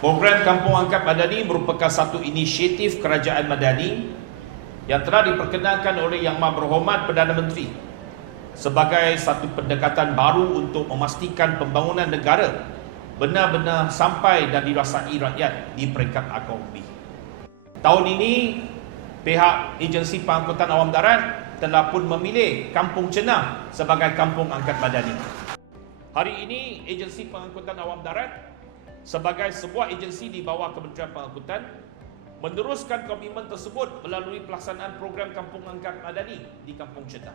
Program Kampung Angkat Madani merupakan satu inisiatif kerajaan Madani yang telah diperkenalkan oleh Yang Maha Berhormat Perdana Menteri sebagai satu pendekatan baru untuk memastikan pembangunan negara benar-benar sampai dan dirasai rakyat di peringkat akar umbi. Tahun ini, pihak Agensi Pengangkutan Awam Darat telah pun memilih Kampung Cenah sebagai Kampung Angkat Madani. Hari ini, Agensi Pengangkutan Awam Darat sebagai sebuah agensi di bawah Kementerian Pengangkutan meneruskan komitmen tersebut melalui pelaksanaan program Kampung Angkat Madani di Kampung Cenah.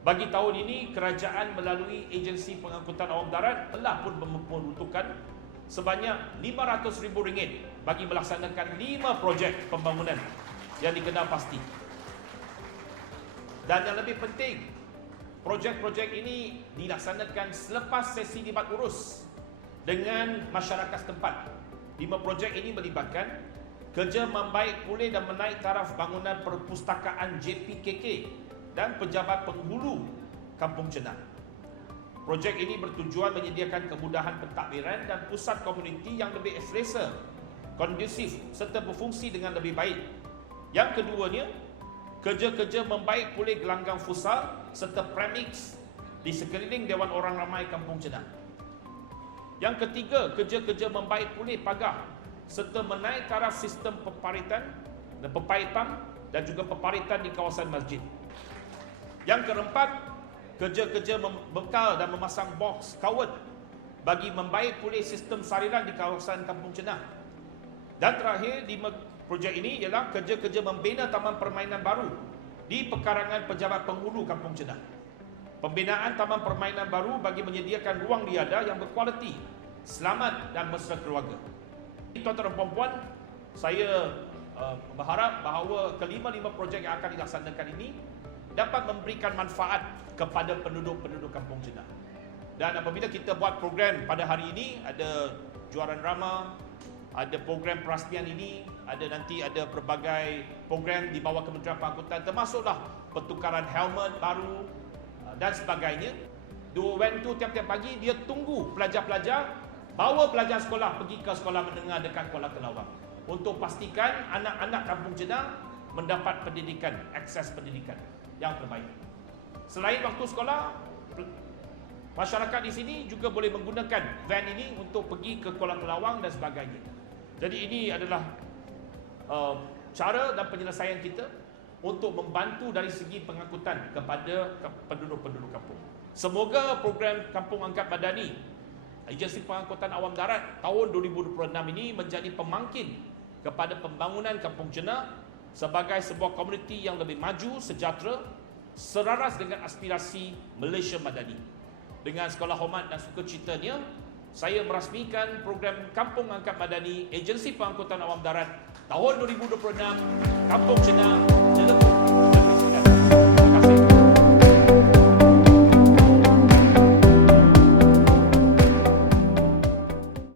Bagi tahun ini, kerajaan melalui Agensi Pengangkutan Awam Darat telah pun memperuntukkan sebanyak RM500,000 bagi melaksanakan 5 projek pembangunan yang dikenal pasti. Dan yang lebih penting, projek-projek ini dilaksanakan selepas sesi libat urus dengan masyarakat setempat. 5 projek ini melibatkan kerja membaik pulih dan menaik taraf bangunan perpustakaan JPKK dan pejabat penghulu Kampung Cenah. Projek ini bertujuan menyediakan kemudahan pentadbiran dan pusat komuniti yang lebih selesa, kondusif serta berfungsi dengan lebih baik. Yang keduanya, kerja-kerja membaik pulih gelanggang futsal serta premix di sekeliling Dewan Orang Ramai Kampung Cenah. Yang ketiga, kerja-kerja membaik pulih pagar serta menaik taraf sistem peparitan dan pepaitan dan juga peparitan di kawasan masjid. Yang keempat, kerja-kerja membekal dan memasang box kawat bagi membaik pulih sistem saliran di kawasan Kampung Cenah. Dan terakhir, di projek ini ialah kerja-kerja membina taman permainan baru di pekarangan pejabat penghulu Kampung Cenah. Pembinaan taman permainan baru bagi menyediakan ruang riadah yang berkualiti, selamat dan mesra keluarga. Tuan-tuan dan puan-puan, saya berharap bahawa kelima-lima projek yang akan dilaksanakan ini dapat memberikan manfaat kepada penduduk-penduduk Kampung Cenah. Dan apabila kita buat program pada hari ini, ada juaran drama, ada program perasmian ini, nanti ada pelbagai program di bawah Kementerian Pengangkutan, termasuklah pertukaran helmet baru dan sebagainya. When tu tiap-tiap pagi dia tunggu pelajar-pelajar, bawa pelajar sekolah pergi ke sekolah menengah dekat Kuala Kelawar untuk pastikan anak-anak Kampung Cenah mendapat pendidikan, akses pendidikan yang terbaik. Selain waktu sekolah, masyarakat di sini juga boleh menggunakan van ini untuk pergi ke Kuala Kelawar dan sebagainya. Jadi ini adalah cara dan penyelesaian kita untuk membantu dari segi pengangkutan kepada penduduk-penduduk kampung. Semoga program Kampung Angkat Madani Agensi Pengangkutan Awam Darat tahun 2026 ini menjadi pemangkin kepada pembangunan Kampung Cenah sebagai sebuah komuniti yang lebih maju, sejahtera, selaras dengan aspirasi Malaysia Madani. Dengan segala hormat dan sukacitanya, saya merasmikan program Kampung Angkat Madani Agensi Pengangkutan Awam Darat tahun 2026 Kampung Cenah, Jelebuk.